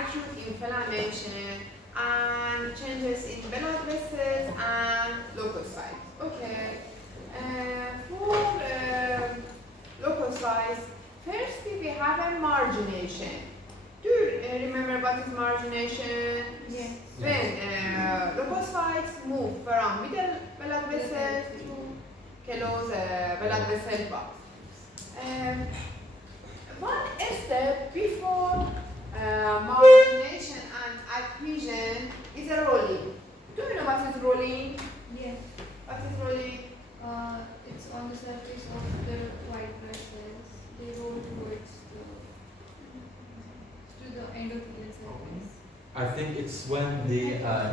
acute inflammation and changes in blood vessels and leukocytes. Okay. For leukocytes, firstly we have a margination. Do you remember what is margination? Yes. When leukocytes move from middle blood vessel to close blood vessel box. One step before margination and adhesion is a rolling. Do you know what is rolling? Yes. What is rolling? It's on the surface of the white blood cells. They roll towards the endothelial surface. I think it's when the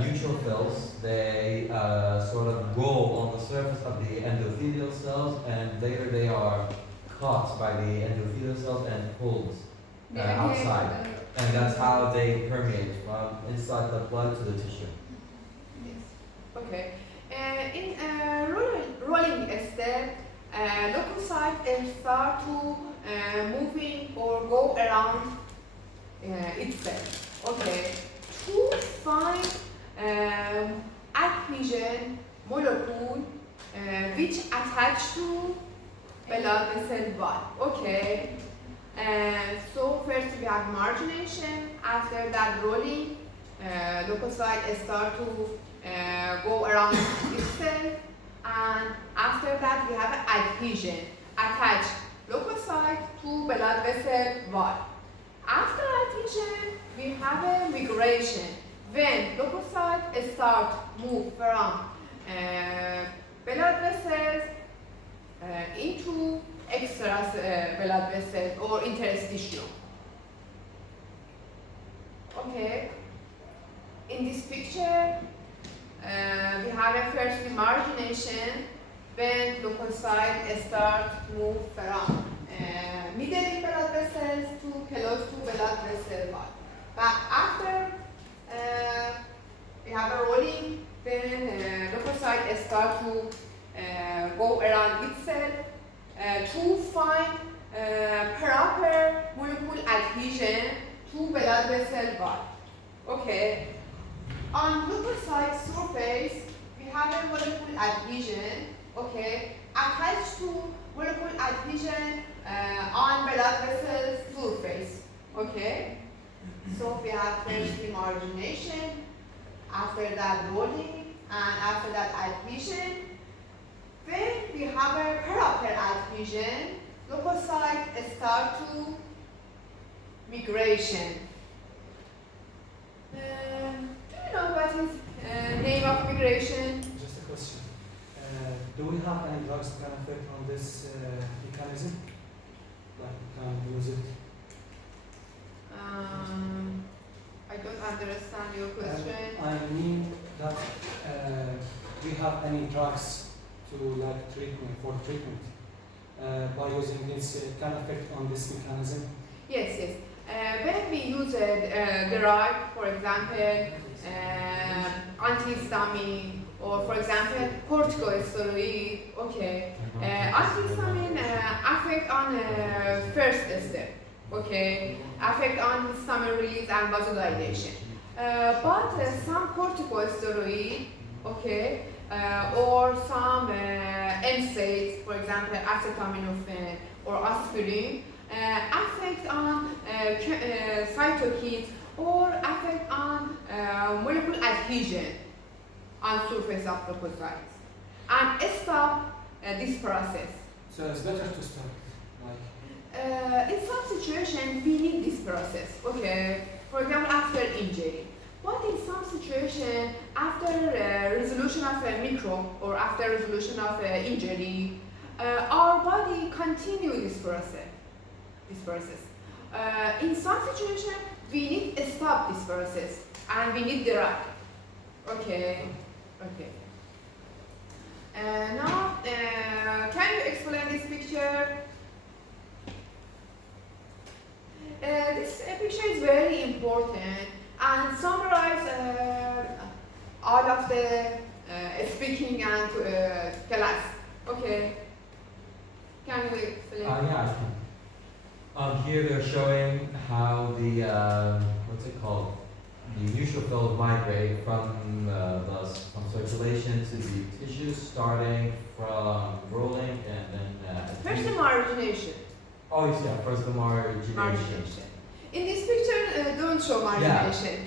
neutrophils, they sort of roll on the surface of the endothelial cells, and later they are caught by the endothelial cells and pulled outside. And that's how they permeate from inside the blood to the tissue. Yes. Okay. In rolling step, leukocytes start to moving or go around itself. Okay. To find adhesion molecule which attach to blood vessel wall. Okay. So first we have margination. After that rolling, leukocytes start to go around itself, and after that we have adhesion. Attach leukocyte to blood vessel wall. After adhesion, we have a migration. When leukocytes start move from blood vessels into extra blood vessels or interstitium. Okay. In this picture, we have a first margination when leukocytes start move from middle blood vessels to close to blood vessel wall. But after we have a rolling, then leukocytes start to go around itself to find proper molecule adhesion to blood vessel wall. Okay. On leukocyte surface, we have a molecule adhesion. Okay, attached to molecule adhesion on blood vessel surface. Okay. So we have first margination, after that rolling, and after that adhesion. When we have a proper adhesion, leukocytes start to migration. Do you know what is name of migration? Just a question. Do we have any drugs that can affect on this mechanism? Like we can use it? I don't understand your question. I mean that we have any drugs to like treatment by using this can affect on this mechanism? Yes, yes. When we use the drug, for example, antihistamine, or for example, corticosteroid, okay. Antihistamine affect on first step, okay, affect on histamine release and vasodilation. But some corticosteroid, okay, or some NSAIDs, for example, acetaminophen or aspirin, affect on cytokines or affect on molecular adhesion on surface of leukocytes and stop this process. So it's better to start like In some situations we need this process, okay, for example after injury. But in some situation after resolution of a microbe or after resolution of injury, our body continue this process. In some situation, we need to stop this process and we need the drug. Okay. Now, can you explain this picture? This picture is very important and summarize all of the speaking and class. Okay. Can you explain? Yeah, I can. Here they're showing how the what's it called the neutrophils migrate from from circulation to the tissue, starting from rolling and then. First the margination. Oh, yes, yeah. First the margination. Margination. In this picture, don't show margination.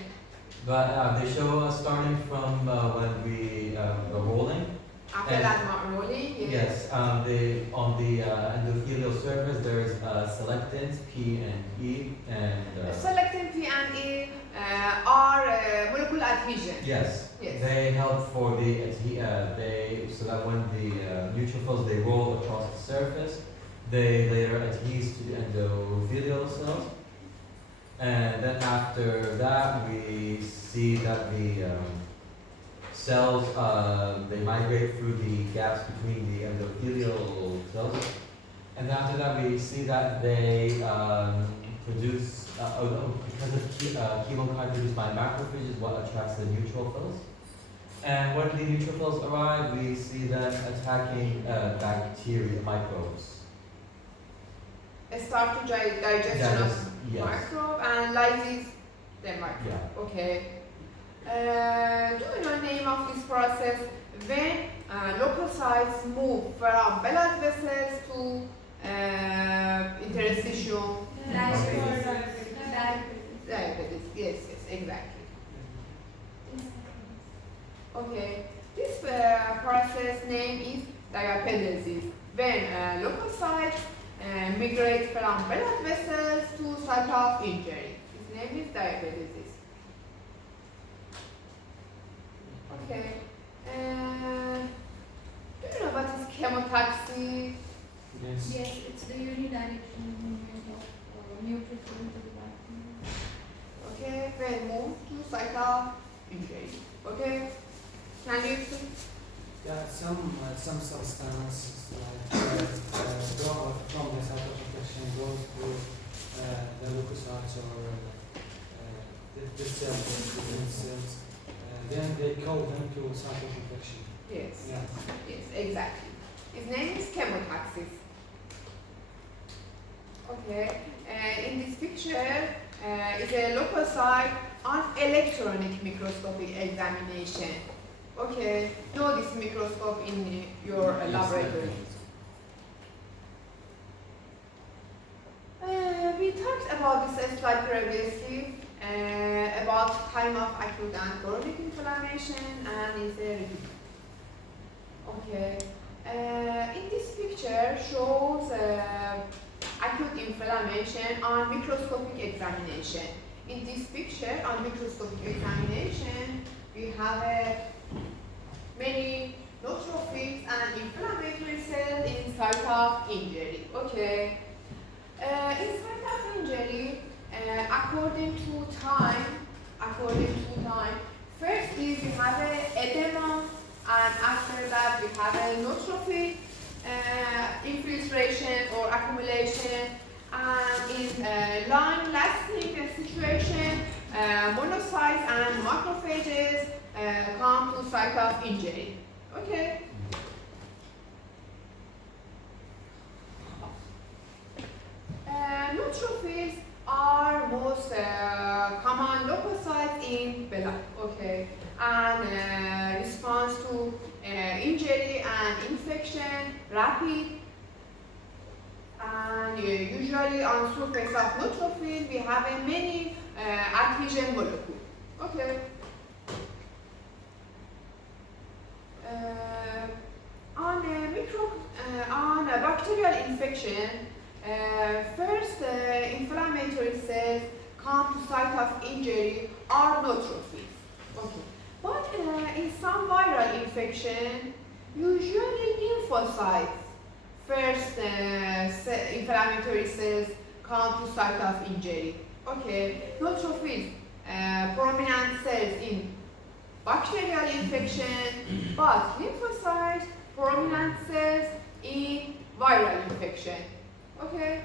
But they show us starting from when we the rolling. After And- that rolling, yes. Yes, on the endothelial surface there is selectins P and E and Selectin P and E are molecular adhesion. yes, Yes. they help for they so that when the neutrophils they roll across the surface, they later adhere to the endothelial cells, and then after that we see that the cells, they migrate through the gaps between the endothelial cells. And after that, we see that they produce, because of chemokine produced by macrophages, what attracts the neutrophils. And when the neutrophils arrive, we see them attacking bacteria, microbes. Start to digestion of Yes. microbe and lysis the microbe. Yeah. Okay. Do you know the name of this process? When leukocytes move from blood vessels to interstitium. Diabetes. Yes, exactly. Okay. This process name is diapedesis. When leukocytes migrate from blood vessels to site of injury. His name is diapedesis. Okay. Do you know what is chemotaxis? Yes. Yes, it's the unidirectional movement of neutrophil to the bacteria. Okay, when move to site of injury. Okay. Can you explain? Yeah, some substances like from the site of infection goes to the leukocytes or the cells, the different cells. Then they call them to site of infection. Yes. Yeah. Yes, exactly. His name is chemotaxis. Okay. In this picture is a leukocyte on electronic microscopic examination. Okay. Know this microscope in your laboratory. We talked about this slide previously about time of acute and chronic inflammation and is a repeat. Okay. In this picture shows acute inflammation on microscopic examination. In this picture on microscopic examination we have many neutrophils and inflammatory cells in site of injury. Okay. In site of injury, according to time, firstly we have a edema, and after that we have a neutrophil infiltration or accumulation, and in long-lasting situation, monocytes and macrophages come to site of injury. Okay. Neutrophils are most common leukocytes in blood, okay, and response to injury and infection, rapid, and usually on surface of neutrophil we have many adhesion molecules, okay. On a bacterial infection, first inflammatory cells come to site of injury are neutrophils. Okay. But in some viral infection, usually lymphocytes, first inflammatory cells come to site of injury. Okay. Neutrophils, prominent cells in bacterial infection, but lymphocytes, prominent cells in viral infection. Okay.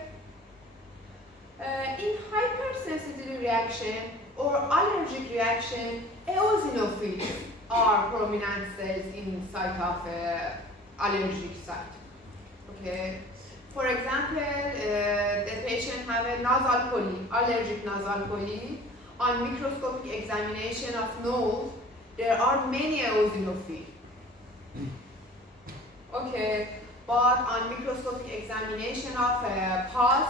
In hypersensitivity reaction or allergic reaction, eosinophils are prominent cells in site of allergic site. Okay. For example, the patient have a nasal polyp, allergic nasal polyp, on microscopic examination of node, there are many eosinophils. Okay, but on microscopic examination of pus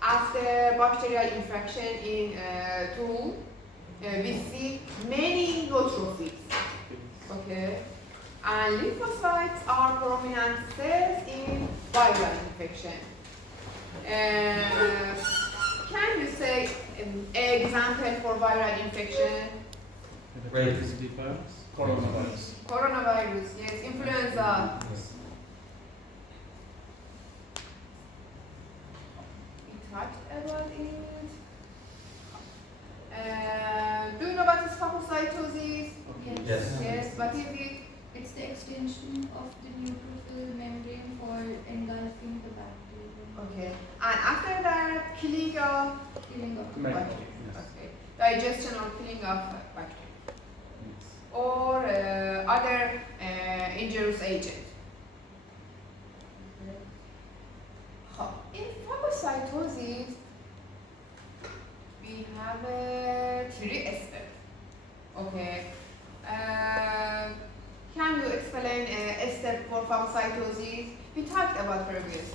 after bacterial infection in stool, we see many neutrophils. Okay, and lymphocytes are prominent cells in viral infection. Can you say an example for viral infection? Rabies. Coronavirus. Coronavirus, yes, influenza. We talked about it. Do you know what is phagocytosis? Yes. Yes, what is it? It's the extension of the neutrophil membrane for engulfing the bacteria, Okay, and after that, killing of killing of bacteria. Okay, digestion or killing of bacteria. Or other injurious agent. In phagocytosis, we have three steps. Okay. Can you explain a step for phagocytosis? We talked about previous.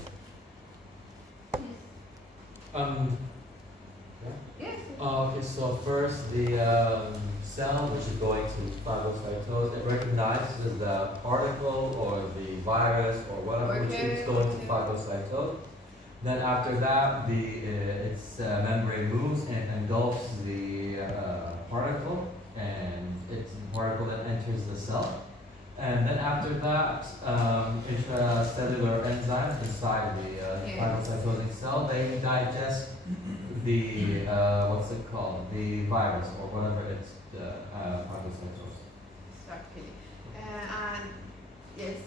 Yes. Okay, so first the cell which is going to phagocytose, it recognizes the particle or the virus or whatever which Okay. is going to phagocytose. Then after that, its membrane moves and engulfs the particle, and its particle then enters the cell. And then after that, intracellular enzymes inside the Yes. phagocytosing cell, they digest the what's it called, the virus or whatever it's phagocytose. Start killing. And yes.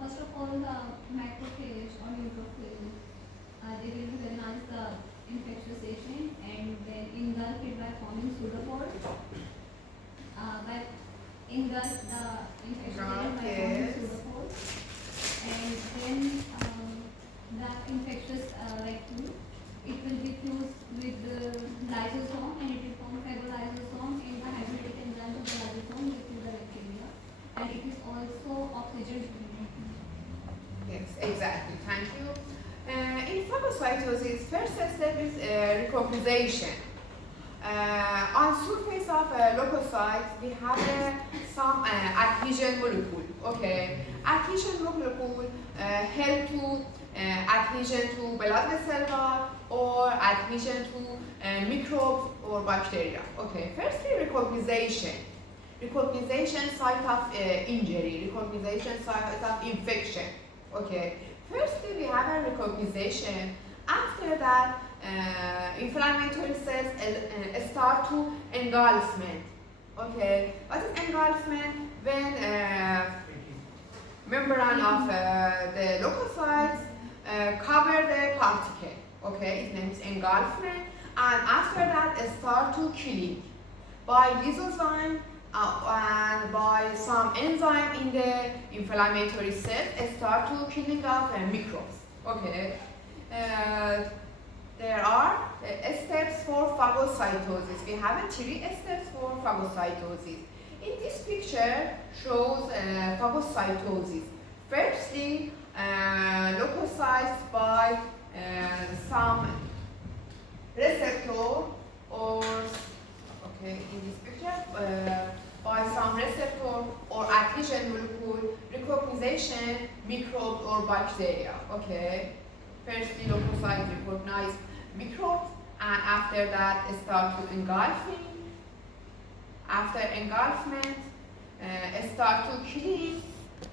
First of all, the macrophage or neutrophil, they will recognize the infectious agent and then engulf it by forming pseudopores. By engulf the infectious agent by forming Yes. pseudopores, and then the infectious it will be fused with the lysosome and it will form phagolysosome and the hydrolytic enzyme of the lysosome which is the bacteria, and it is also oxygen dependent. Yes, exactly. Thank you. In phagocytosis, first step is recognition. On surface of leukocytes, we have some adhesion molecule. Okay, adhesion molecule help to adhesion to blood vessel wall or adhesion to microbes or bacteria. Okay, firstly recognition. Recognition site of injury, recognition site of infection. Okay, firstly we have a recognition. After that, inflammatory cells start to engulfment. Okay, what is engulfment? When membrane of the leukocytes cover the particle. Okay, its name is engulfment, and after that start to killing by lysozyme and by some enzyme in the inflammatory cells start to killing of microbes. Okay, there are steps for phagocytosis. We have three steps for phagocytosis. In this picture shows phagocytosis. Firstly, leukocytes by some receptor or in this picture by some receptor or adhesion molecule recognition microbe or bacteria. Okay, firstly leukocytes recognize microbes and after that start to engulfing. After engulfment, start to killing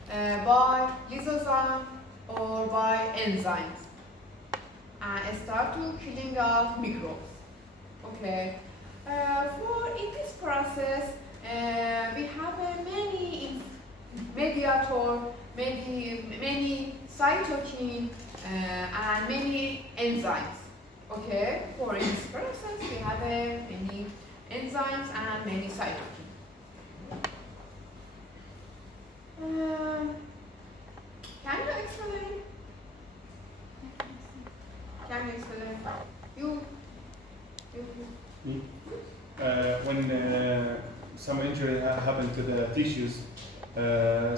by lysozyme or by enzymes and start to killing of microbes. Okay. For in this process, we have many mediator, many cytokine and many enzymes. Okay. For in this process, we have many enzymes and many cytokine. Can you explain? Can you explain? You. When some injury happened to the tissues,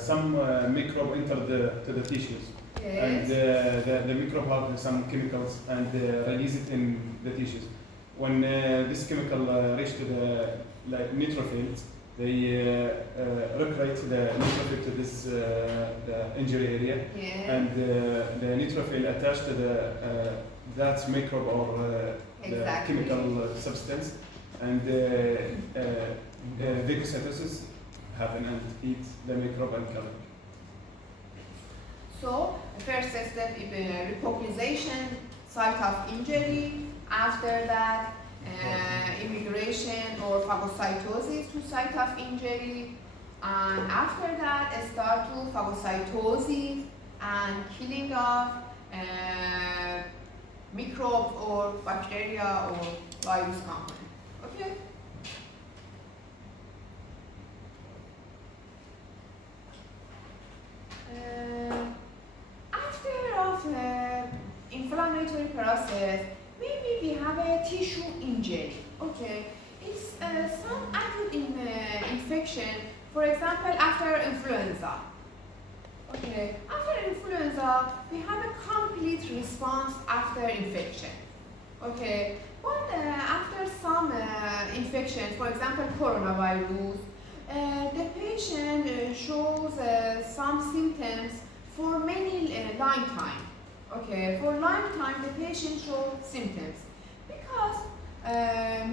some microbe entered to the tissues, and the microbe have some chemicals and release it in the tissues. When this chemical reach to the neutrophils, they recreate the neutrophil to this the injury area, and the neutrophil attached to that microbe or the chemical substance, and phagocytosis happen and eat the microbe and kill it. So the first step is repopulation, site of injury. After that, immigration or phagocytosis to site of injury, and after that start to phagocytosis and killing of microbes or bacteria or virus component. Okay. After of inflammatory process, maybe we have a tissue injury. Okay, it's some acute infection. For example, after influenza. Okay, after influenza, we have a complete response after infection. Okay, but after some infection, for example, coronavirus, the patient shows some symptoms for many long time. Okay, for long time the patient shows symptoms because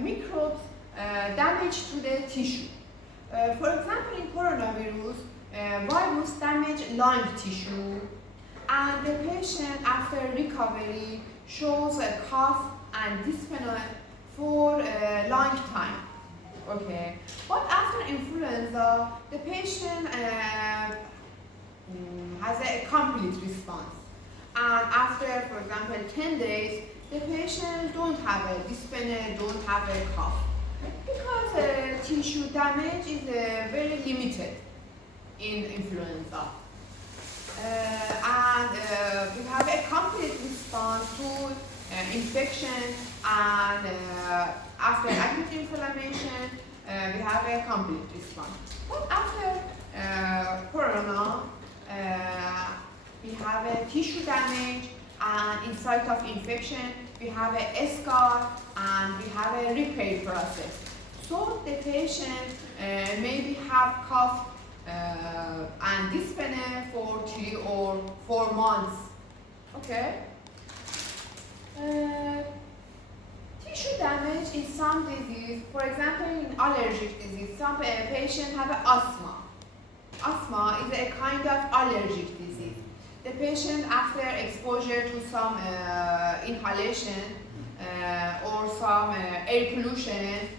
microbes damage to the tissue. For example, in coronavirus, virus damage lung tissue, and the patient after recovery shows a cough and dyspnea for a long time. Okay, but after influenza, the patient has a complete response. And after, for example, 10 days, the patient don't have a dyspnea, don't have a cough. Because tissue damage is very limited in influenza. And we have a complete response to infection, and after acute inflammation, we have a complete response. But after corona, we have a tissue damage, and in site of infection, we have a scar, and we have a repair process. So the patient maybe have cough and dyspnea for 3 or 4 months. Okay. Tissue damage in some disease, for example, in allergic disease, some patients have asthma. Asthma is a kind of allergic disease. The patient, after exposure to some inhalation or some air pollution,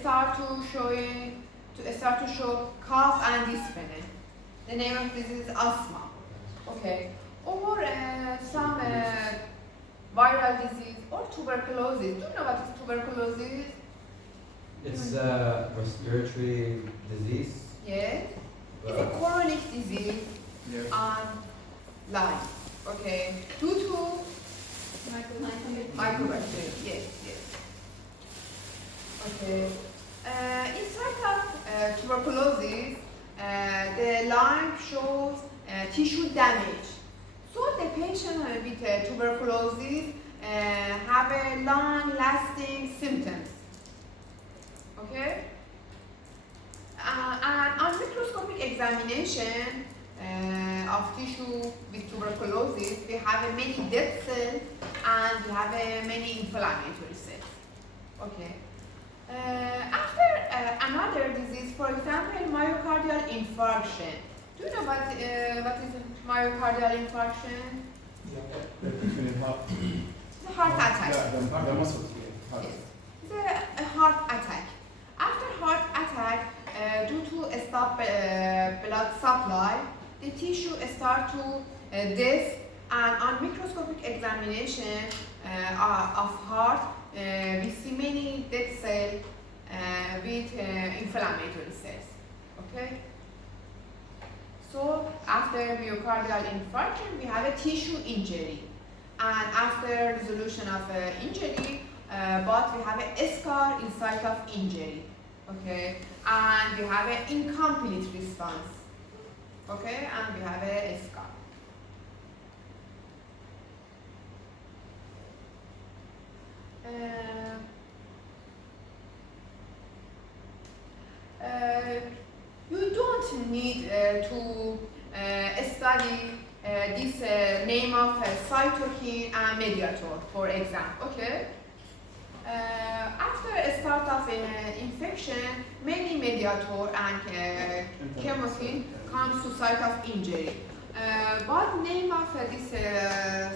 start to show cough and dyspnea. The name of this is asthma. Okay. Or some viral disease or tuberculosis. Do you know what is tuberculosis? It's a respiratory disease. Yes. It's a chronic disease on lung. Okay. Due to microbacteria. Yes, yes. Okay. Inside of tuberculosis, the lung shows tissue damage. So the patient with tuberculosis have a long-lasting symptoms. Okay. And on microscopic examination of tissue with tuberculosis, we have many dead cells and we have many inflammatory cells. Okay. After another disease, for example, myocardial infarction. Do you know what is myocardial infarction? Between heart. It's a heart attack. The muscles. Yes. It's a heart attack. After heart attack, due to a stop blood supply, the tissue start to death, and on microscopic examination of heart, we see many dead cells with inflammatory cells. Okay. So after myocardial infarction, we have a tissue injury, and after resolution of injury, but we have a scar in site of injury. Okay, and we have an incomplete response. Okay, and we have a scar. You don't need to study this name of cytokine and mediator, for example. Okay. After a start of infection, many mediator and chemokine comes to site of injury. But name of this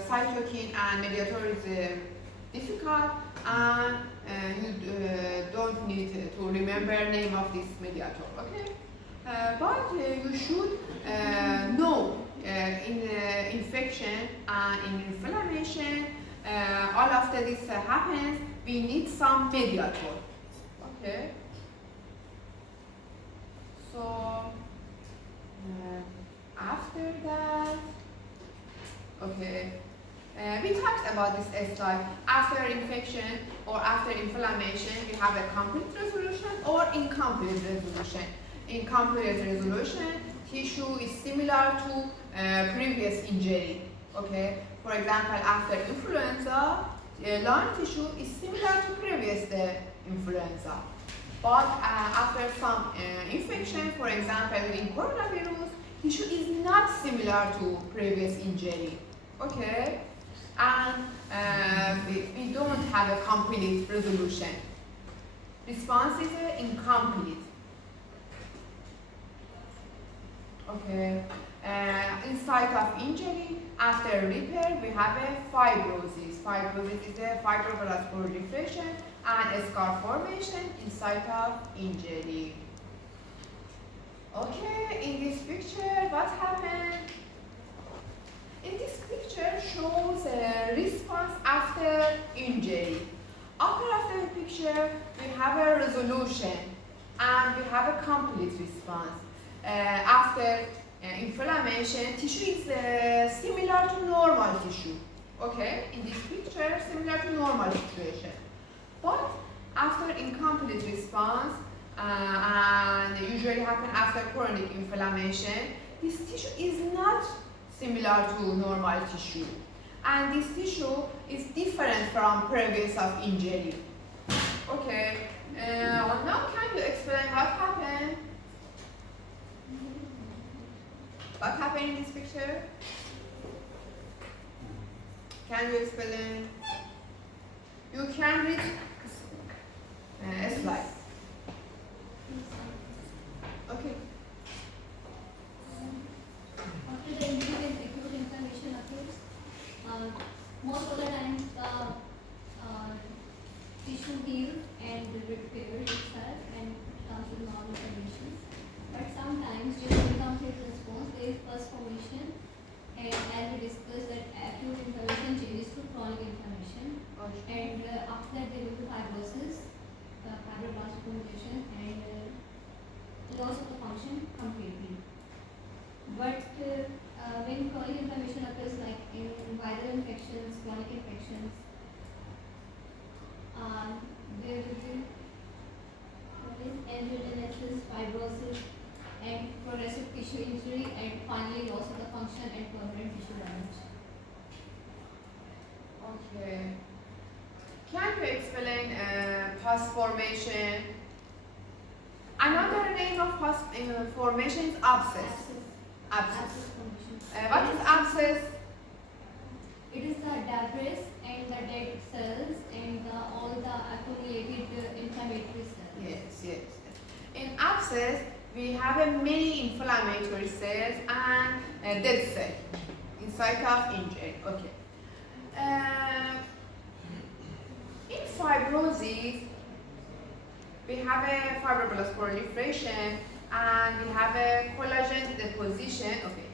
cytokine and mediator is difficult, and you don't need to remember name of this mediator. Okay, but you should know in infection and in inflammation. All after this happens, we need some mediator. Okay. So after that, okay. We talked about this slide. After infection or after inflammation, we have a complete resolution or incomplete resolution. Incomplete resolution, tissue is similar to previous injury. Okay. For example, after influenza, lung tissue is similar to previous influenza. But after some infection, for example, in coronavirus, tissue is not similar to previous injury. Okay, and we don't have a complete resolution. Response is incomplete. Okay, in site of injury, after repair, we have a fibrosis. Fibrosis is a fibroblast proliferation and a scar formation in site of injury. Okay, in this picture, what happened? In this picture shows a response after injury. After the picture, we have a resolution and we have a complete response. After inflammation, tissue is similar to normal tissue. Okay, in this picture, similar to normal situation. But after incomplete response, and usually happen after chronic inflammation, this tissue is not similar to normal tissue. And this tissue is different from previous of injury. Okay, now can you explain what happened? What happened in this picture? Can you explain? You can read a slide. Okay. After the injury, when acute inflammation occurs, most of the time the tissue heals and repairs itself and comes to normal conditions. But sometimes during incomplete response, there is pus formation, and as we discussed, that acute inflammation changes to chronic inflammation, and after that there will be fibrosis, fibroblast accumulation, and loss of the function completely. But when chronic inflammation occurs, like in viral infections, chronic infections, there will be angiogenesis, fibrosis, and progressive tissue injury, and finally loss of the function and permanent tissue damage. Okay. Can you explain pus formation? Another name of pus formation is abscess. Abscess. Formation. What is abscess? It is the debris and the dead cells and all the accumulated inflammatory cells. Yes, yes. In abscess, we have a many inflammatory cells and dead cells in site of injury. Okay. In fibrosis, we have a fibroblast proliferation and we have a collagen deposition. Okay,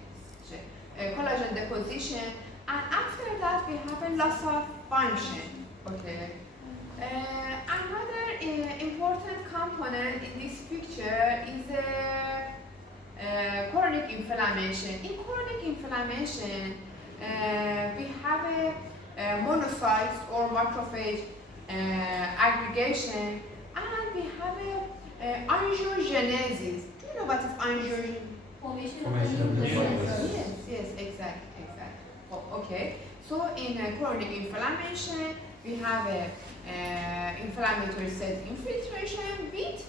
a collagen deposition, and after that we have a loss of function. Okay. Another important component in this picture is chronic inflammation. In chronic inflammation, we have a monocytes or macrophage aggregation, and we have angiogenesis. Do you know what is angiogenesis? Formation Formation of new new vessels. vessels. Yes, exactly. Oh, okay. So in chronic inflammation, we have inflammatory cell infiltration with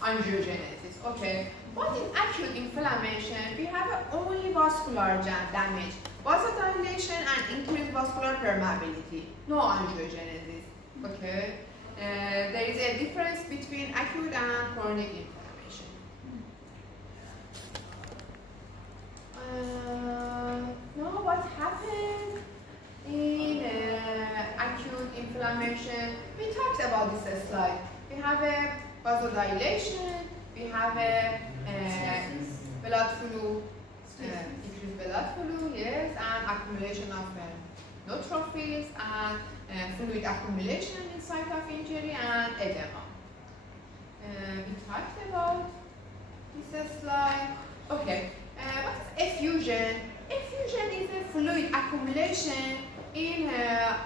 angiogenesis. Okay. But in acute inflammation, we have only vascular damage, vasodilation, and increased vascular permeability. No angiogenesis. Okay. There is a difference between acute and chronic inflammation. Now what happens in acute inflammation? We talked about this slide. We have a vasodilation, we have a blood flow, increased blood flow, yes, and accumulation of neutrophils and fluid accumulation in site of injury and edema. We talked about this slide. Okay. What is effusion? Effusion is a fluid accumulation in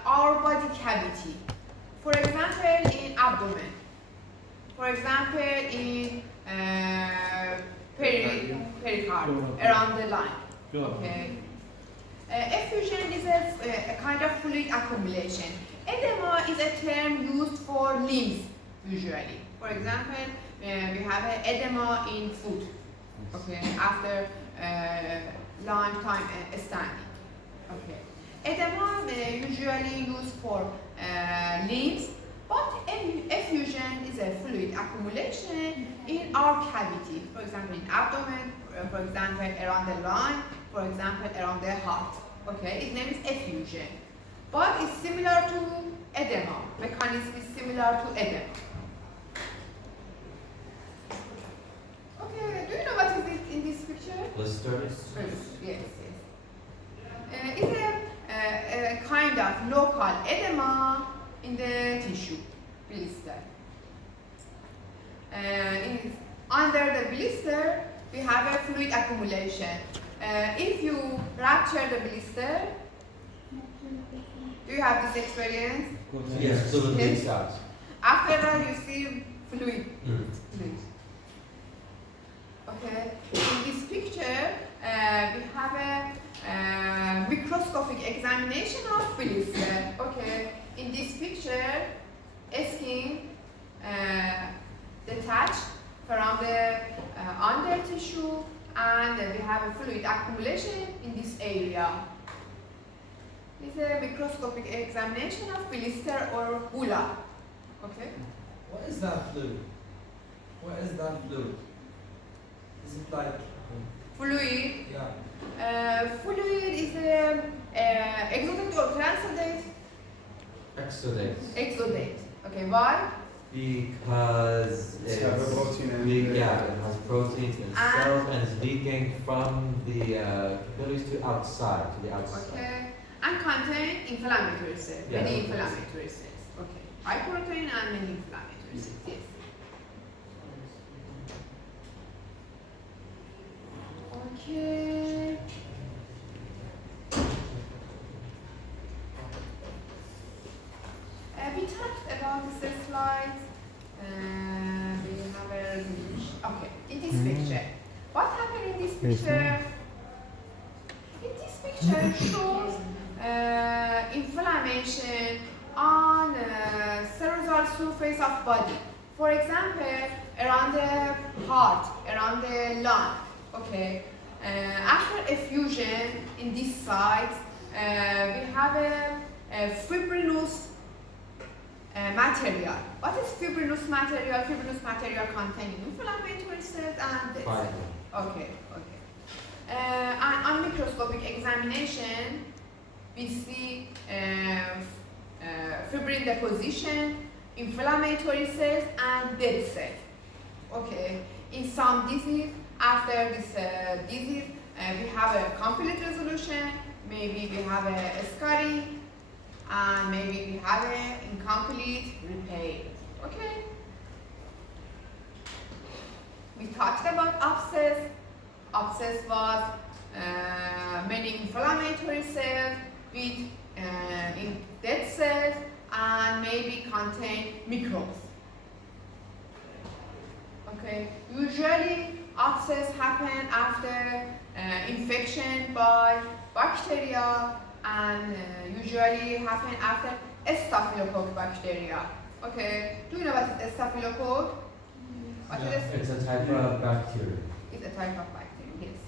our body cavity. For example, in abdomen. For example, in pericardium, around the line. Okay. Effusion is a kind of fluid accumulation. Edema is a term used for limbs, usually. For example, we have an edema in foot. Okay, after long time standing. Okay, edema usually used for limbs, but effusion is a fluid accumulation in our cavity. For example, in abdomen. For example, around the lung. For example, around the heart. Okay, its name is effusion, but it's similar to edema. Mechanism is similar to edema. Okay, do you know what is it in this picture? Blisters. Yes. It's a kind of local edema in the tissue, blister. Under the blister, we have a fluid accumulation. If you rupture the blister, do you have this experience? Yes, so the Yes. big starts. After that, you see fluid. Mm. Okay. In this picture, we have a microscopic examination of blister. Okay. In this picture, skin detached from the under tissue, and we have a fluid accumulation in this area. It's a microscopic examination of blister or bulla. Okay. What is that fluid? What is that fluid? Is it like, Fluid. yeah, Fluid is exudate or transudate? Exudates. Exudate. Okay, why? Because It's have a protein and it has proteins in And- cells and is leaking from the capillaries to outside, to the outside. Okay. And contain inflammatory cells, Yes. many inflammatory cells. Okay. High protein and many inflammatory cells, yes. Okay. We talked about this slide. We have a okay. In this picture, what happened in this picture? In this picture shows inflammation on serosal surface of body. For example, around the heart, around the lung. Okay. After effusion in these sites, we have a fibrinous material. What is fibrinous material? Fibrinous material containing inflammatory cells and this. Fine. Okay. And on microscopic examination, we see fibrin deposition, inflammatory cells, and dead cells. Okay. In some disease, after this disease, we have a complete resolution. Maybe we have a scarring, and maybe we have an incomplete repair. Okay. We talked about abscess. Abscess was many inflammatory cells with in dead cells and maybe contain microbes. Okay, usually abscess happen after infection by bacteria and usually happen after staphylococcus bacteria. Okay, do you know what is staphylococcus? What is it? It's a type of bacteria. It's a type of bacteria, yes.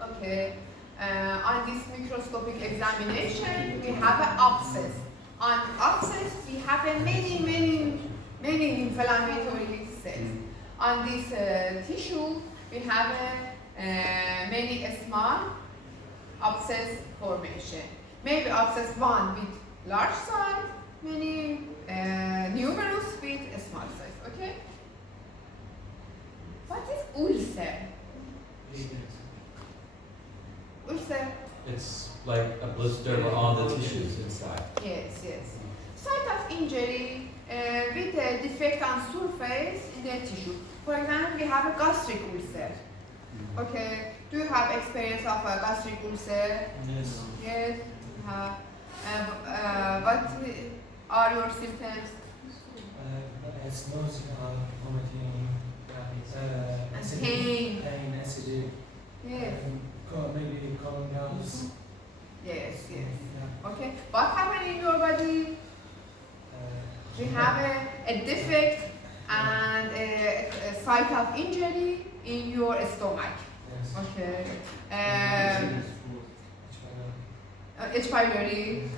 Okay, on this microscopic examination, we have an abscess. On abscess, we have a many inflammatory cells. On this tissue, we have many small abscess formation. Maybe abscess one with large size, many numerous with a small size. Okay. What is ulcer? Ulcer. It's like a blister on the tissues inside. Yes, yes. Site of injury with a defect on surface in the tissue. For example, we have a gastric ulcer. Okay. Do you have experience of a gastric ulcer? Yes. Yes. You have. What are your symptoms? It's nausea, vomiting, And pain. pain, acidity, Yes. maybe colon gas. Yes. Yes. Okay. What happened in your body? We have a defect and a site of injury in your stomach. Yes. Okay. H. pylori.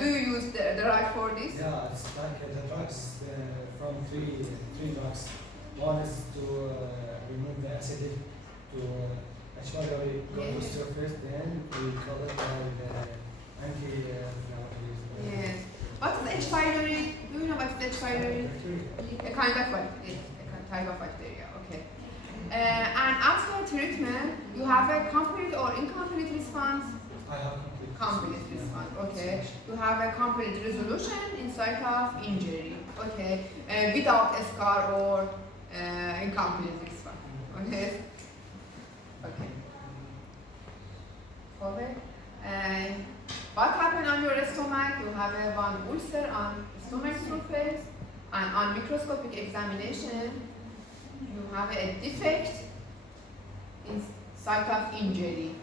Do you use the drug for this? Yeah, it's like the drugs from three drugs. One is to remove the acidity to actually go to Yes. surface, then we call it anti-inflammatories. Yes. What is H. pylori? Do you know what is H. pylori? A kind of bacteria. A type of bacteria. Okay. And after treatment, you have a complete or incomplete response. I have Complete response. Okay. You have a complete resolution in site of injury. Okay. Without a scar or incomplete response. Okay. Okay. Okay. What happened on your stomach? You have a one ulcer on stomach surface, and on microscopic examination, you have a defect in site of injury.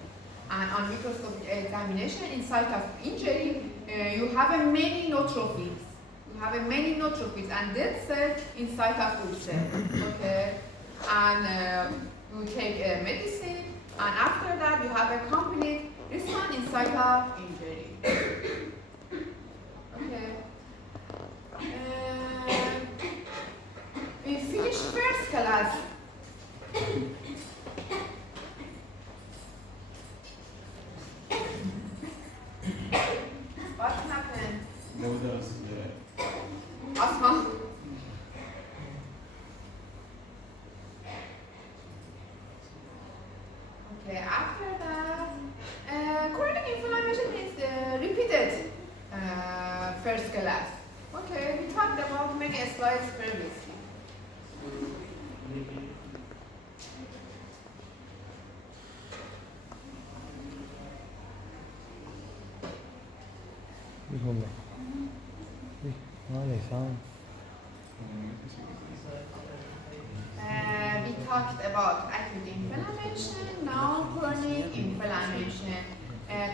And on microscopic examination in site of injury, you have a many neutrophils. You have a many neutrophils and dead cells in site of ulcer. Okay, and you take a medicine, and after that you have a complete response in site of injury. Okay. We finished first class. What happened? No, there's Asma? Okay, after that, chronic inflammation is repeated first class. Okay, we talked about many slides previously. We talked about acute inflammation, now chronic inflammation.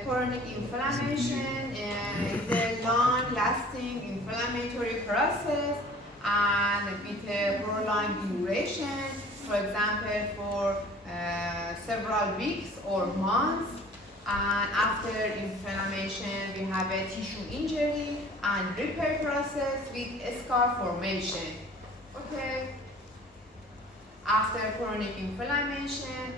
Chronic inflammation is a long-lasting inflammatory process and with a prolonged duration, for example, for several weeks or months. And after inflammation, we have a tissue injury and repair process with scar formation. Okay. After chronic inflammation,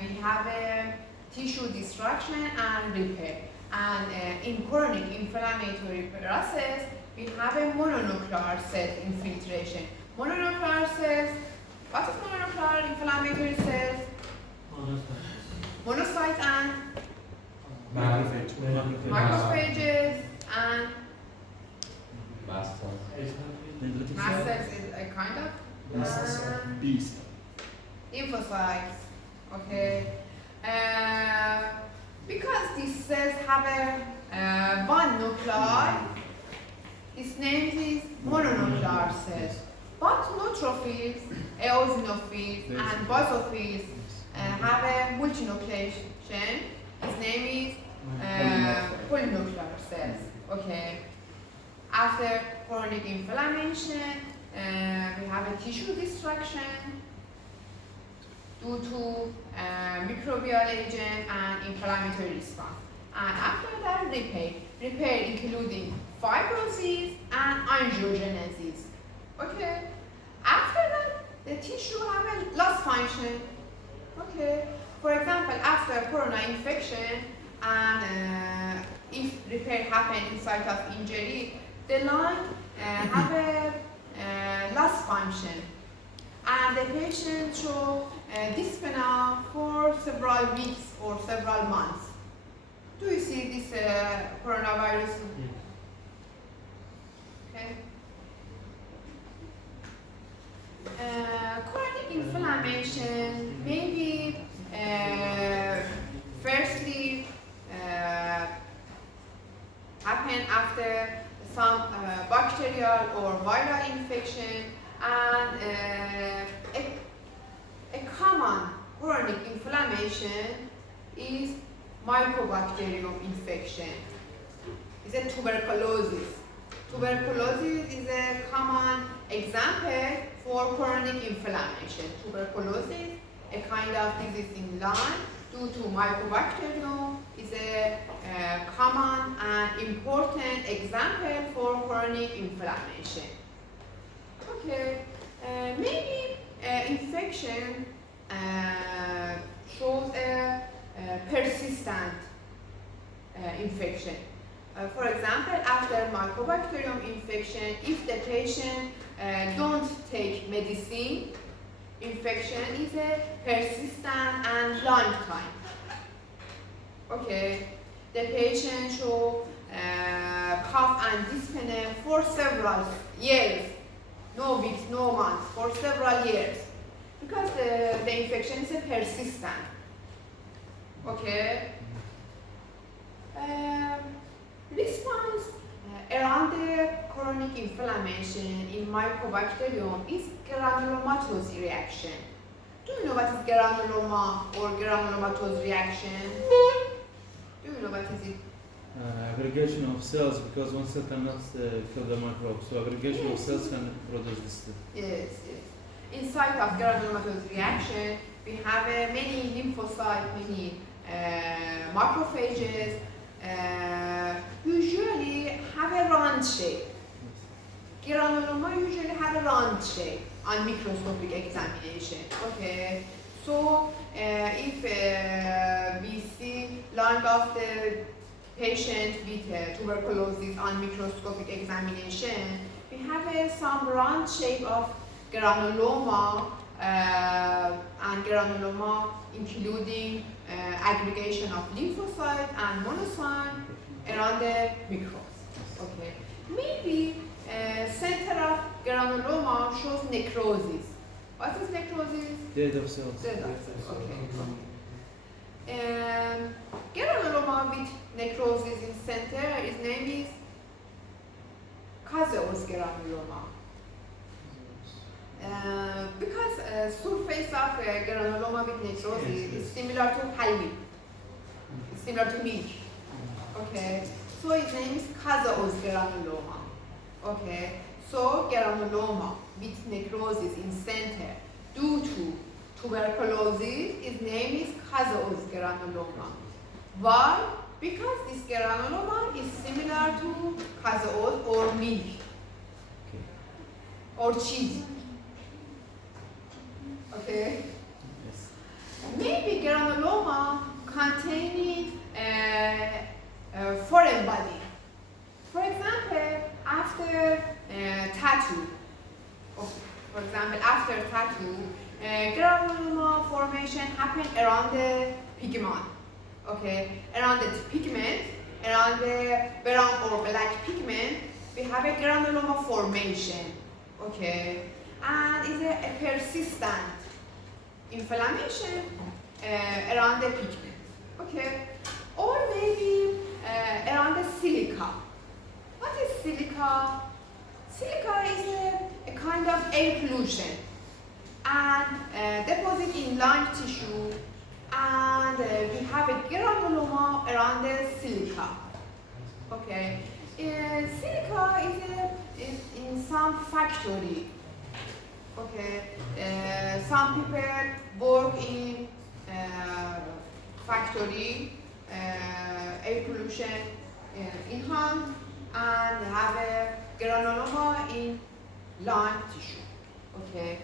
we have a tissue destruction and repair. And in chronic inflammatory process, we have a mononuclear cell infiltration. Mononuclear cells, what is mononuclear inflammatory cells? Monocytes and macrophages and Mast cells. mast cells is a kind of beast. lymphocytes. Okay. Because these cells have a one nuclei, its name is mononuclear cells. But neutrophils, eosinophils, and basophils have a multinucleation. Its name is polynuclear cells. Okay. After chronic inflammation, we have a tissue destruction due to microbial agent and inflammatory response. And after that, repair including fibrosis and angiogenesis. Okay. After that, the tissue have a loss function. Okay. For example, after corona infection and if repair happen in site of injury, the lung have a loss function, and the patient show dyspnea for several weeks or several months. Do you see this coronavirus? Okay. Chronic inflammation maybe firstly happen after some bacterial or viral infection, and a common chronic inflammation is mycobacterium infection. It's a tuberculosis. Tuberculosis is a common example for chronic inflammation. Tuberculosis, a kind of disease in lung due to mycobacterium, is a common and important example for chronic inflammation. Okay, maybe infection shows a persistent infection. For example, after mycobacterium infection, if the patient don't take medicine, infection is a persistent and long time. Okay, the patient show cough and dyspnea for several years, no weeks, no months, for several years, because the infection is a persistent. Okay. Response around the chronic inflammation in mycobacterium is granulomatous reaction. Do you know what is granuloma or granulomatous reaction? Do you know what is it? Aggregation of cells, because one cell cannot kill the microbe, so aggregation of cells can produce this. Yes, yes. Inside of granulomatous reaction, we have many lymphocytes, many macrophages, usually have a round shape. Granuloma usually have a round shape on microscopic examination. Okay, so if we see lung of the patient with tuberculosis on microscopic examination, we have some round shape of granuloma, and granuloma including aggregation of lymphocyte and monocyte around the microbes. Okay, maybe center of granuloma shows necrosis. What is necrosis? Dead of cells. Dead of cells. Okay. Granuloma with necrosis in center, its name is caseous granuloma. Because surface of granuloma with necrosis is similar to halvi, it's similar to milk. Okay, so its name is caseous granuloma. Okay, so granuloma with necrosis in center due to tuberculosis, its name is caseous granuloma. Why? Because this granuloma is similar to caseous or milk or cheese. Okay. Yes. Maybe granuloma containing foreign body. For example, after tattoo. For example, after tattoo, granuloma formation happen around the pigment. Okay, around the pigment, around the brown or black pigment, we have a granuloma formation. Okay, and it's a persistent inflammation around the pigment. Okay, or maybe around the silica. What is silica? Silica is a kind of air pollution and deposit in lung tissue, and we have a granuloma around the silica. Okay, silica is in some factory. Okay, some people work in factory, air pollution in hand, and have a granuloma in lung tissue. Okay.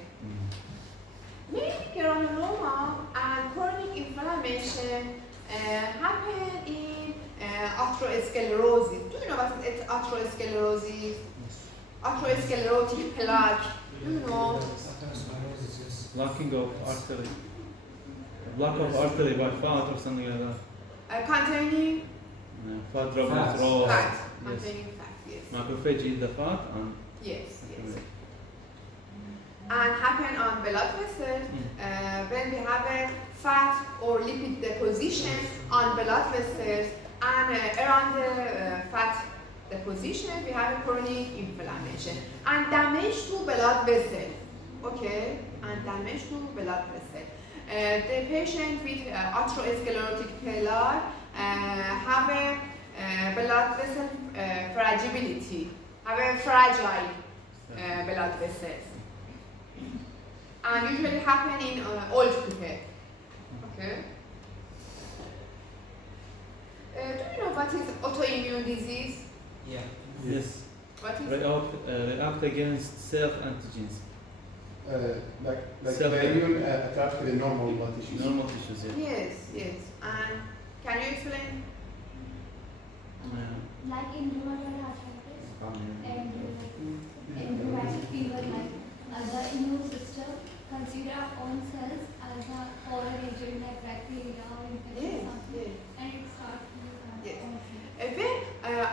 Many granuloma and chronic inflammation happen in atherosclerosis. Do you know what is atherosclerosis? Atherosclerotic plaque. Do you know? Blocking of artery. Block of artery by fat or something like that. Containing Fat droplets raw. fat. Yes. Containing fat. Yes. Macrophage eat the fat and Yes. Yes. And happen on blood vessels when we have a fat or lipid deposition on blood vessels, and around the fat deposition we have a chronic inflammation and damage to blood vessel. Okay, and damage to blood vessel. The patient with atherosclerotic plaque have a blood vessel fragility, have a fragile blood vessels, and usually happen in old people. Okay. Do you know what is autoimmune disease? Yeah. yes, What is react against self antigens, Like Self- the immune attack to the normal blood tissues. normal tissues. Yeah. Yes, yes. And can you explain? Like in rheumatoid arthritis and in rheumatic fever, like the immune system consider our own cells as a foreign agent like bacteria or infection Yes, something, yes. and it starts to Yes. own When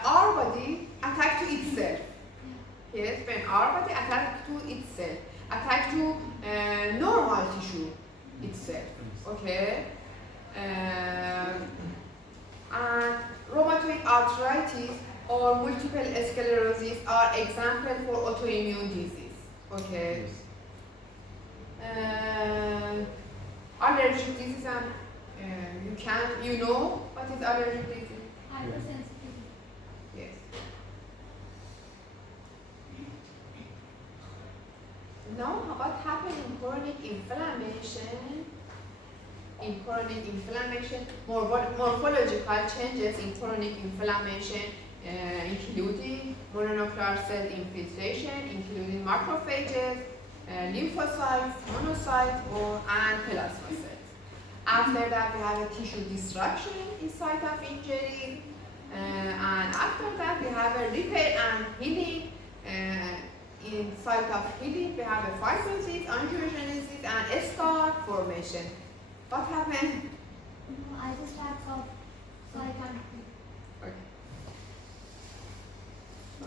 our body attack to itself. Yes, when our body attack to itself, attack to normal tissue itself. Okay. And rheumatoid arthritis or multiple sclerosis are examples for autoimmune disease. Okay. Allergic disease, and you know what is allergic disease? hypersensitivity. Yes. Now, what happens in chronic inflammation? In chronic inflammation, morphological changes in chronic inflammation, including mononuclear cell infiltration, including macrophages, lymphocytes, monocytes, and plasma cells. After that, we have a tissue destruction in site of injury, and after that, we have a repair and healing. In site of healing, we have a fibrosis, angiogenesis, and scar formation. What happened? No, I just have cough, so I can't breathe.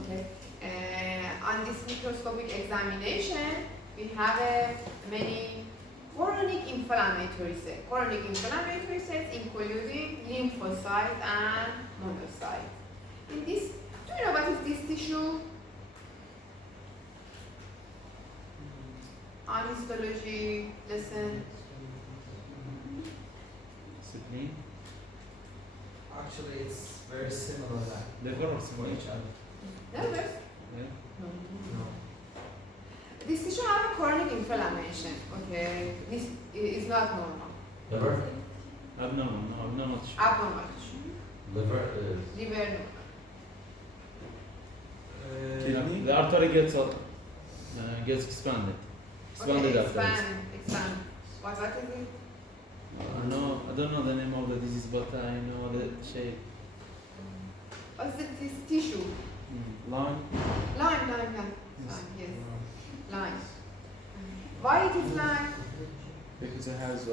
Okay. On this microscopic examination, we have many chronic inflammatory cells. Chronic inflammatory cells including lymphocytes and monocytes. In this, do you know what is this tissue? On histology lesson. Spleen, Actually, it's very similar liver or to something. each other. Nervous? Yeah. No. This tissue have a chronic inflammation. Okay, this is not normal. Liver? Abnormal, no, abnormal tissue. Abnormal tissue. Liver is. Liver normal. Kidney? The artery gets expanded. Expanded Okay, arteries. expand. What is it? I don't know the name of the disease, but I know the shape. What is this tissue? Line. Line, yes. Line. Why it is line? Because it has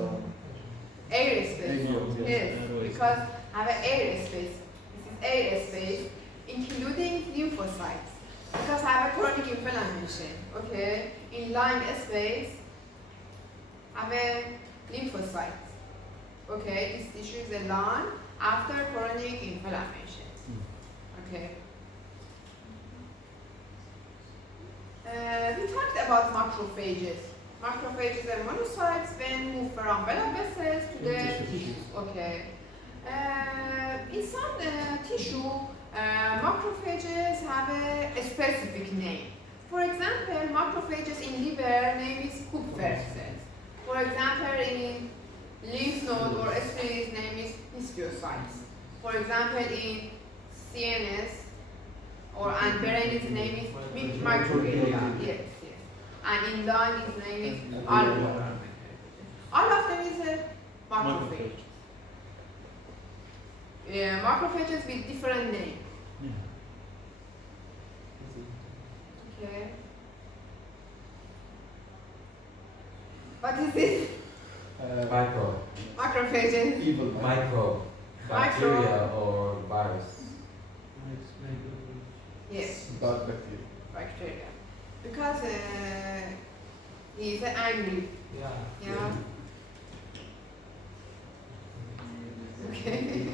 Air space. Airways, Yes, airways. because I have an air space. This is air space, including lymphocytes. Because I have a chronic inflammation. Okay, in line space, I have a lymphocytes. Okay, this tissue is a line, after chronic inflammation. Okay. We talked about macrophages. Macrophages are monocytes when move from blood vessels to the tissues. Okay. In some tissue, macrophages have a specific name. For example, macrophages in liver name is Kupffer cells. For example, in lymph node or spleen name is histiocytes. For example, in CNS and brain its name is microglia. Yes, yes. And in lung its name is alveoli. All of them is a macrophage. Macrophages with different names. Okay. What is it? Micro. Macrophages. Evil. Micro. Bacteria or virus. Yes, Bad bacteria. bacteria. Because he's angry. Yeah. Yeah. Okay.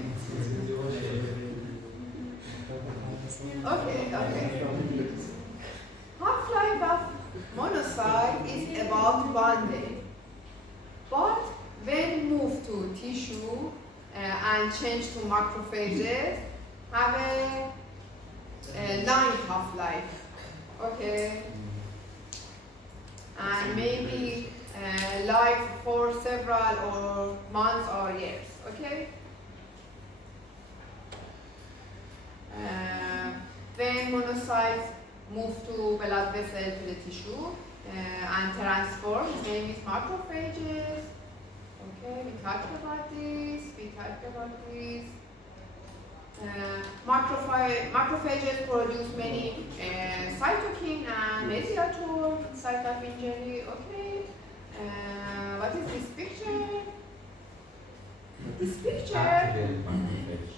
Okay. Half-life of monocyte is about 1 day. But when moved to tissue and changed to macrophages, have a long half-life. Okay. And maybe life for several or months or years. Okay. When monocytes move to blood vessel to the tissue and transform, his name is macrophages. Okay, we talked about this. Macrophages produce many cytokine and mediator site of injury. Okay. What is this picture? This picture Activated macrophage.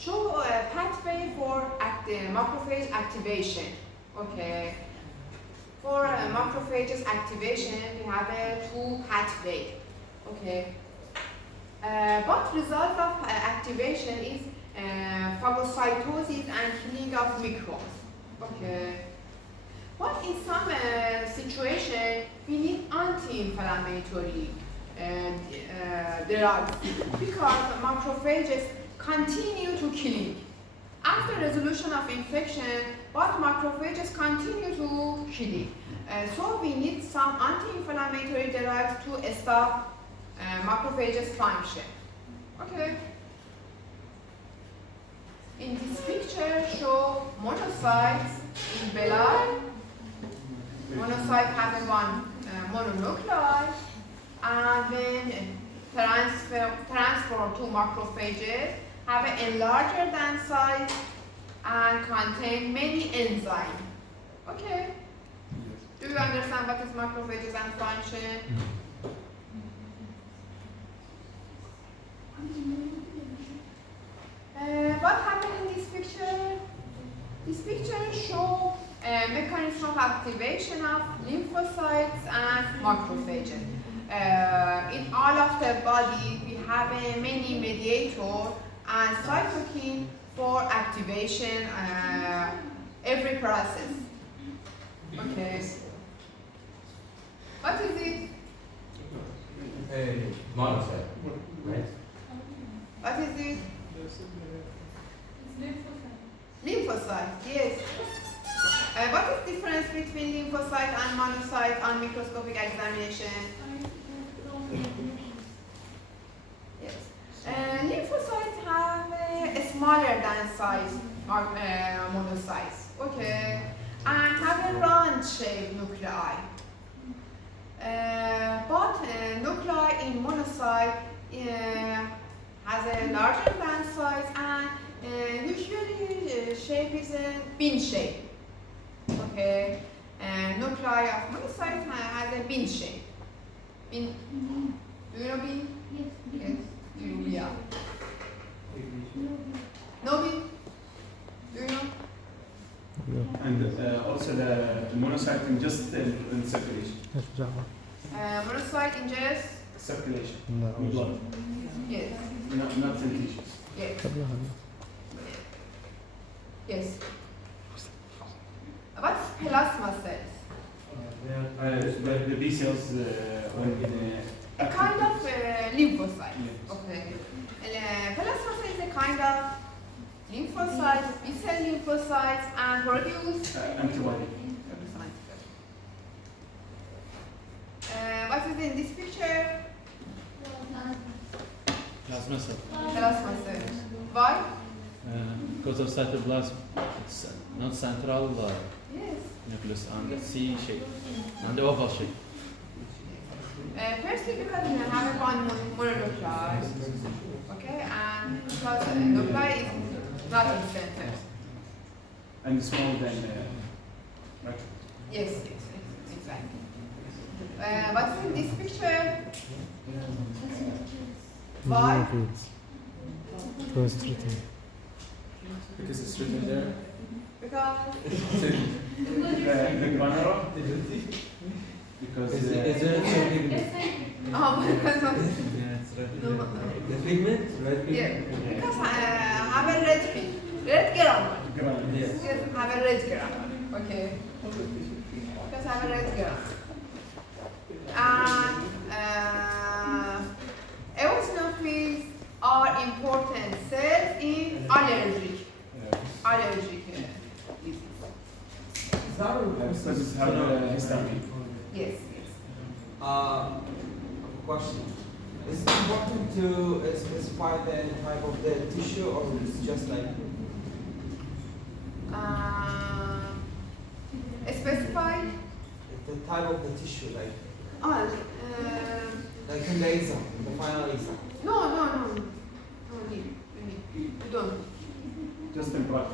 show a pathway for macrophage activation. Okay. For macrophages activation, we have two pathways. Okay. But result of activation is phagocytosis and killing of microbes. Okay. But in some situation, we need anti-inflammatory drugs because macrophages continue to killing. After resolution of infection, but macrophages continue to killing. So we need some anti-inflammatory drugs to stop macrophages function. Okay. In this picture, show monocytes in blood. Monocyte has one mononuclei, and when transform to macrophages, have a larger than size and contain many enzymes. Okay. Do you understand what is macrophages and function? What happened in this picture? This picture shows mechanism of activation of lymphocytes and macrophages. In all of the body, we have many mediator and cytokine for activation every process. Okay. What is it? Monocyte, right? What is it? Lymphocyte, yes. What is the difference between lymphocyte and monocyte on microscopic examination? Yes. Lymphocytes have a smaller than size monocytes, okay, and have a round-shaped nuclei. But nuclei in monocyte has a larger than size and usually shape is a bean shape. Okay, nuclei of monocyte has a bean shape. Bean. Do you know bean? Yes. Yeah. No bean? Do you know? And also the monocyte in just in circulation. Monocyte ingests circulation in blood, Yes. not in tissues. Yes. Yes. What's plasma cells? The B cells when A kind of lymphocyte. Yes. Okay. Plasma cell is a kind of lymphocyte, B cell lymphocytes, and produce antibody. what is in this picture? Plasma cell. Plasma cell. Why? Because of cytoplasm, it's not central Yes. nucleus and the C shape and the oval shape. Firstly, because we have one mononuclei, okay, and because nuclei is not in center. And smaller than right. Yes, exactly. What's in this picture? Why? Because it's written there. Because The granula because Is it pigment? because of, Yeah, it's red. no, The pigment? Red pigment? yeah, because I have a red pig, red granule. granula. Yes. Yes, I have a red granule. Okay. Because I have a red granule. And eosinophils are important cells in allergic disease. Because it's have histamine. Yes. Question. Is it important to specify the type of the tissue, or it's just like Specify. the type of the tissue, like Oh, in the exam, in the final exam? no, need. You don't. Just in blood.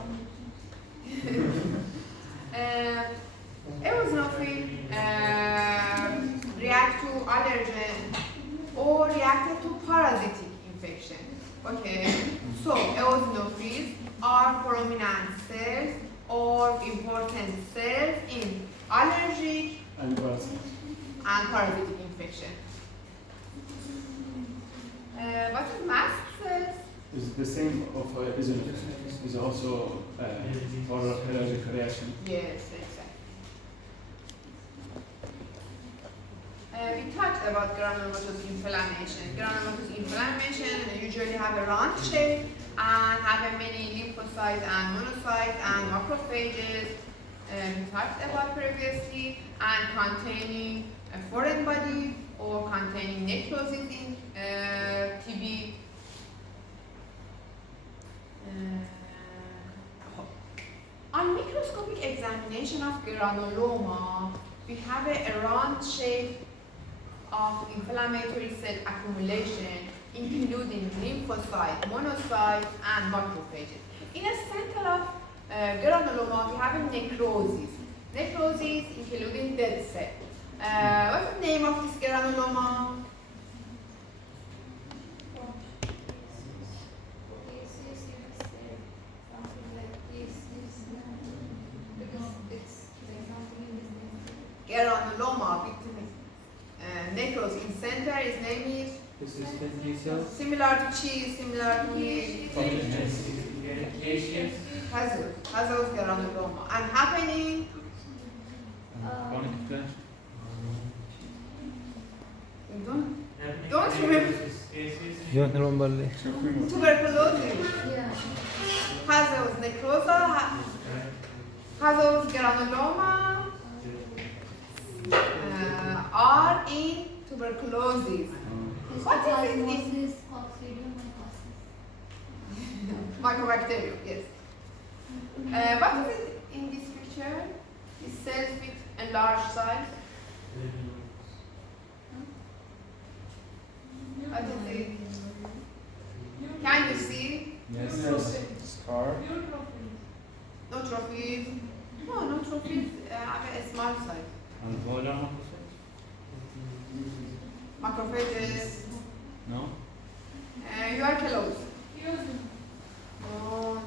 Eosinophil react to allergen or reacted to parasitic infection. Okay, so eosinophils are prominent cells or important cells in allergic And parasitic. and parasitic infection. What is mast cells? Is the same of eosinophils. Is also for allergic reaction. Yes, exactly. We talked about granulomatous inflammation. Granulomatous inflammation usually have a round shape and have many lymphocytes and monocytes and macrophages. We talked about previously, and containing a foreign body or containing necrosis in TB. On microscopic examination of granuloma, we have a round shape of inflammatory cell accumulation, including lymphocytes, monocytes, and macrophages. In the center of granuloma, we have a necrosis. Necrosis including dead cell. What's the name of this granuloma? Granuloma with necrosis in center. His name is Persistent T cells? similar to cheese, similar to meat. Hazardous granuloma. And happening Chronic inflammation. don't remember tuberculosis. Yeah. Hazardous necrosa, hazardous granuloma are in tuberculosis. What is it in Osmosis, Clostridium, mycobacterium? Yes. What is it in this picture? It cells with a large size. What is it? Can you see? Yes. Scar. Neutrophils. No, neutrophils have a small size. And volume. Macrophages. No? You are close. No.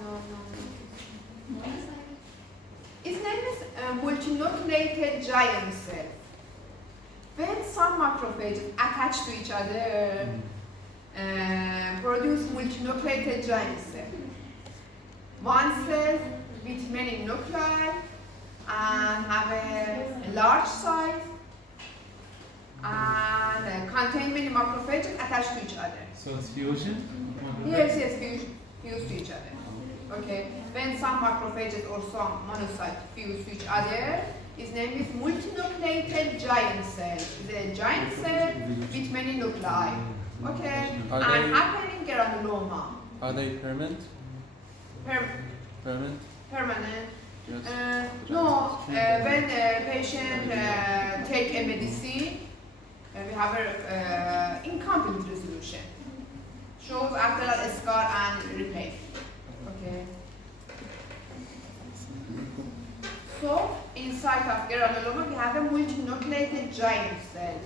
Its name is multinucleated giant cell. When some macrophages attach to each other, produce multinucleated giant cells. One cell with many nuclei and have a large size and contain many macrophages attached to each other. So it's fusion? Yes, fuse to each other. Okay, when some macrophages or some monocytes fuse to each other, its name is multinucleated giant cell. It's a giant cell with many nuclei. Okay, Are and they- happening granuloma. Are they permanent? Permanent? Permanent. Yes. No, when a patient take a medicine, we have a incomplete resolution. Shows after that a scar and repair. Okay. So inside of granuloma we have a multinucleated giant cell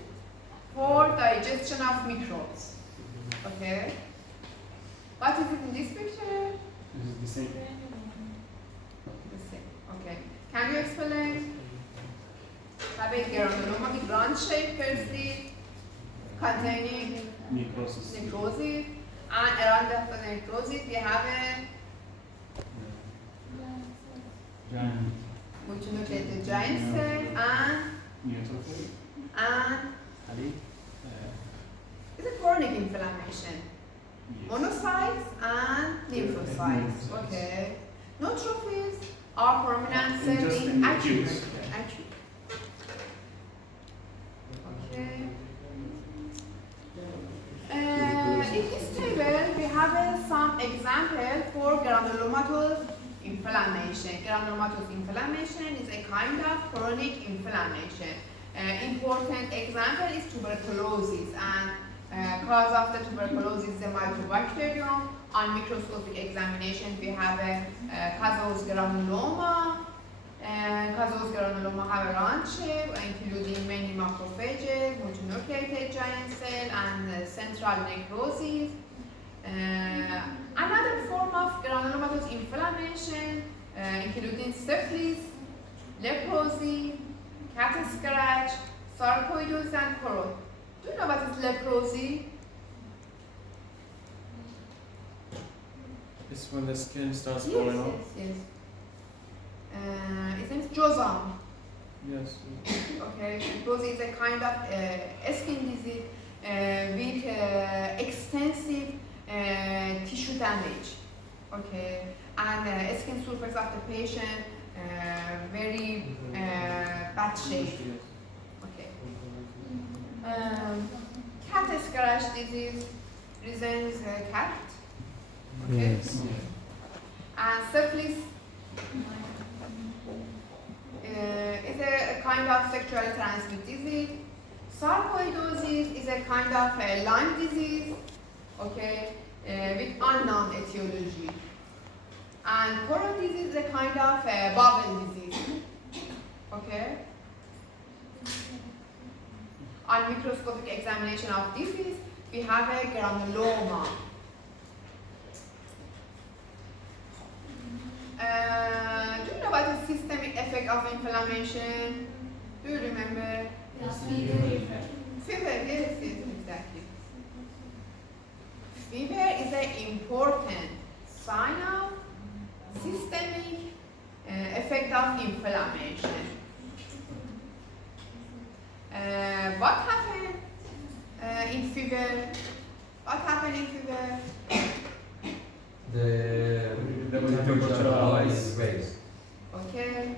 for digestion of microbes. Okay. What is it in this picture? This is the same. The same. Okay. Can you explain? Have a granuloma with round shape firstly, containing Necrosis. necrosis, and around the necrosis we have a Giant. multinucleated giant cell and Neutrophil. and it's a chronic inflammation. Monocytes and lymphocytes. Okay. Neutrophils are prominent cells Just in in acute. acute. Acute. Okay. In this table, we have some example for granulomatous inflammation. Granulomatous inflammation is a kind of chronic inflammation. Important example is tuberculosis, and cause of the tuberculosis is a mycobacterium. On microscopic examination, we have a casus granuloma. Casus granuloma have a round shape, including many macrophages, multinucleated giant cell, and central necrosis. Another form of granulomatous inflammation, including syphilis, leprosy, cat scratch, sarcoidosis, and corot. Do you know what is leprosy? It's when the skin starts Yes, falling off. yes. It means Jozam. Yes. Okay, leprosy is a kind of skin disease with extensive tissue damage. Okay, and skin surface of the patient very bad shape. Okay. Cat scratch disease resembles a cat. Okay. And syphilis is a kind of sexually transmitted disease. Sarcoidosis is a kind of Lyme disease, okay, with unknown etiology. And corot disease is a kind of bowel disease, okay. On microscopic examination of disease, we have a granuloma. Do you know what is systemic effect of inflammation? Do you remember? Fever, yes, exactly. Fever is an important sign of systemic effect of inflammation. What happened in fever? What happened in fever? The temperature of the body is raised. Okay.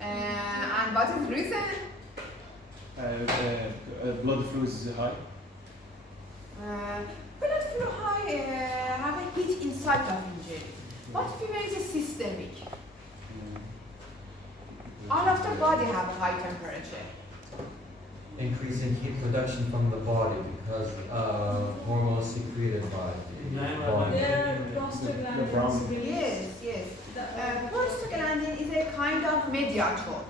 And what is reason? Blood flow is high. Blood flow high have a heat inside of injury. But fever is systemic. All of the body have a high temperature. Increasing heat production from the body because hormones secreted by the body. Yes, yes. Prostaglandin is a kind of mediator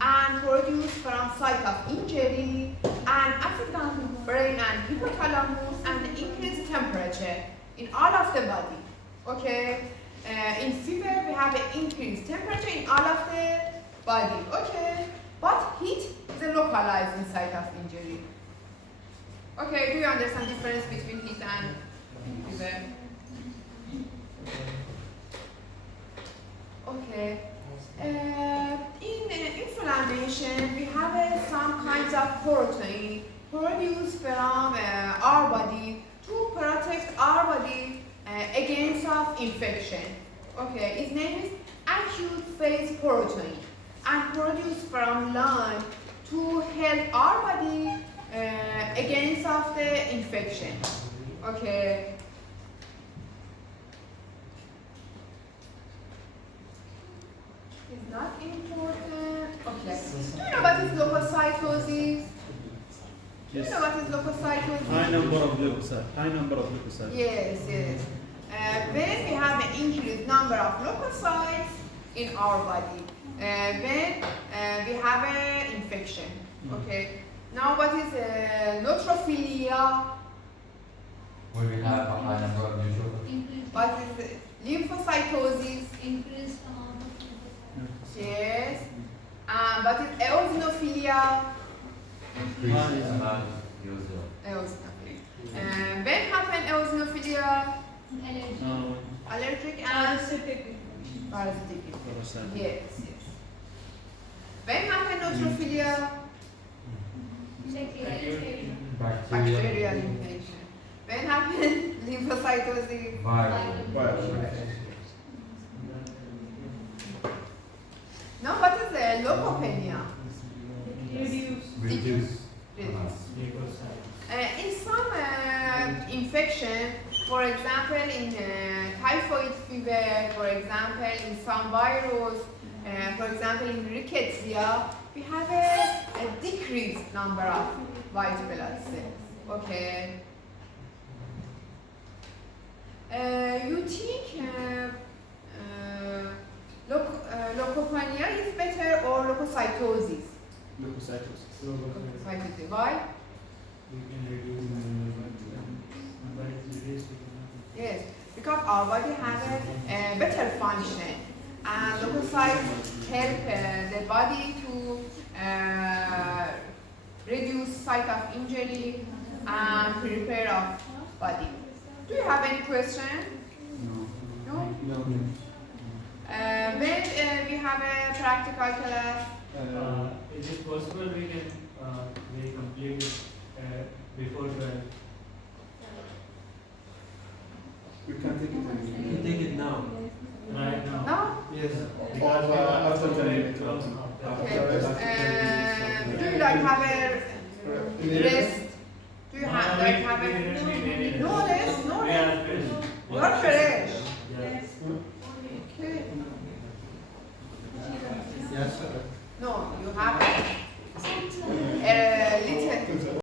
and produced from site of injury and affect on brain and hypothalamus and increase temperature in all of the body. Okay. In fever we have an increased temperature in all of the body. Okay. But heat is a localized. stabilize in site of injury. Okay, do you understand the difference between heat and fever? Okay. In inflammation, we have some kinds of protein produced from our body to protect our body against of infection. Okay, its name is acute phase protein and produced from lung to help our body against of the infection. Okay. It's not important. Okay. Do you know what is leukocytosis? Do you know what is leukocytosis? High number of leukocytes. High number of leukocytes. Yes, yes. When we have an increased number of leukocytes in our body, when we have an infection. Okay. Now, what is neutrophilia? Where we have a high number of neutrophils. What is lymphocytosis? Increased amount of lymphocytes. Yes. What is eosinophilia? Increased amount of eosinophils. Eosinophilia. When happen eosinophilia? Allergy. Allergic and Parasitic. parasitic. Yes, yes. When happen neutrophilia? Bacterial infection. When happen lymphocytosis? Viral. Now, what is leukopenia? Reduce. In some infection, for example, in typhoid fever, for example, in some virus, for example, in rickettsia, we have a decreased number of white blood cells. Okay. You think leukopenia is better or leukocytosis? Leukocytosis. Leukocytosis. Why? Yes, because our body has a better function, and leukocytes help the body to reduce site of injury and prepare of body. Do you have any question? No. No. When we have a practical class. Is it possible we can we complete it before 12? We can take it. You can take it now. Right now? No? Yes. Because After the Okay. Do you like have a rest? Do you have like have a no rest? No We rest? are finished. You are fresh. Yes. Okay. Yes. No, you have